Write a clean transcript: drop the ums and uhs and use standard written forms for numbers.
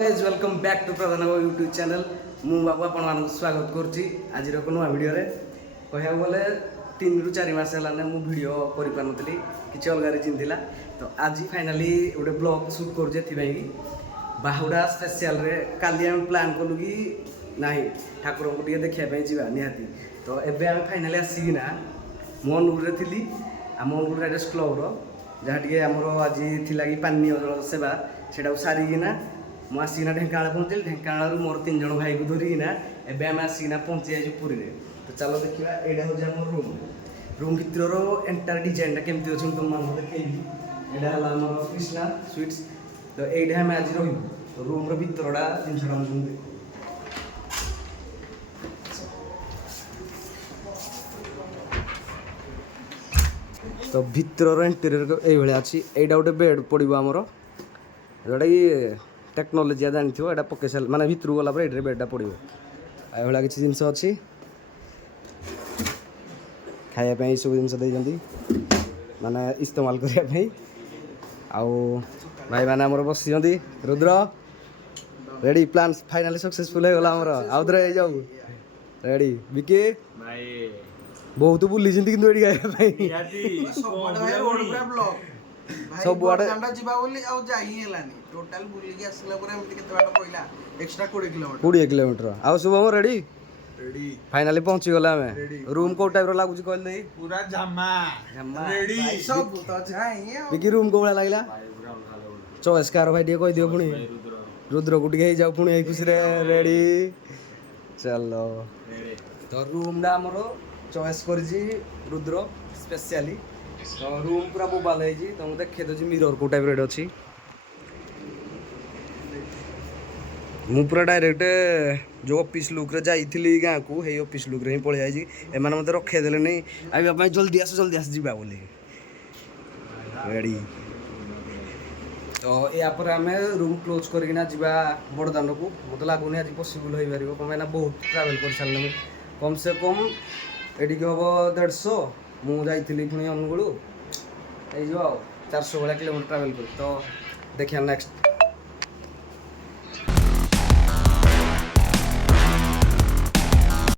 welcome back to Pradhan YouTube channel मु बाबू आपण स्वागत करुच्ची आज नुआ भिडियो कह गले 3 ରୁ 4 मास है मु भिडियो कर पार्टी किसी अलग रिजन थी तो आज फाइनाली गोटे ब्लॉग शूट कर बाहुड़ा स्पेशल रे काली आम प्लान कलु कि ना ठाकुर को देखापी जा निहाती तो एबे आम फाइनाली आसिकिना मो अनुगुल थी आम अनुगुल राइडर्स क्लब जहाँ टे आमर आज थिला कि पानीय जल सेवा से सारिकिना मुझे आसिकिना ढेंकानाल पहुँचली ढेंकानाल मोर 3 जन भाई को धरिकिना एबे आम आसिकिना पहुँची जाइए पुरी रे तो चलो देखा यहाँ हूँ आम रूम भितर एंटायर डिजाइन केमती अच्छे तुम मैं देखी यहाँ है आम कृष्णा स्वीट्स तो ये आम आज रही तो रूम भितरटा जिन तो भितर इंटेरियर ये अच्छी यहाँ गोटे बेड पड़ो आमर जोटा कि टेक्नोलोजी जानी थो यहाँ पके सारे माने भितर गला ये बेडा पड़ो यहाँ किसी जिन अच्छी खायापी सब जिन माने इस्तेमाल करने आउ भाई मैंने आमर बस Rudra ready plan finally successful हो गला आमर आउ थे जाऊ रेडी बिके बहुत बुली कि सब आड़े कोड़े किलोमीटर आउ शुभम रेडी फाइनाली पहुंची गला आम रूम को टाइप लगुच कहले पूरा झम्मा रेडी सब बिकी रूम को भाया लगला चॉइस कार भाई कह दियो पुणी रुद्र को जाओ पुणी खुशी रेडी चलो तो रूम टा आमर चॉइस कर रुद्र स्पेशली तो रूम पूरा मोबाइल है तो मुझे देखे दूसरी मिरर को टाइप रेड अच्छी मु पूरा डायरेक्ट जो ऑफिस लुक रे जाइली गाँ को हे ऑफिस लुक रे ही पलि जाइए एम मत रखेदेले नहीं आइबा जल्दी आस जा बोली रेडी तो यापर आम रूम क्लोज करना जा बड़दान को मत लगुनि आज पसिबल हो पार कहीं बहुत ट्रावेल कर सारे कम से कम एटी हम 150 मुझे पुणी अनुगुल 400 भाया किलोमीटर ट्रावेल कर तो देखिए नेक्स्ट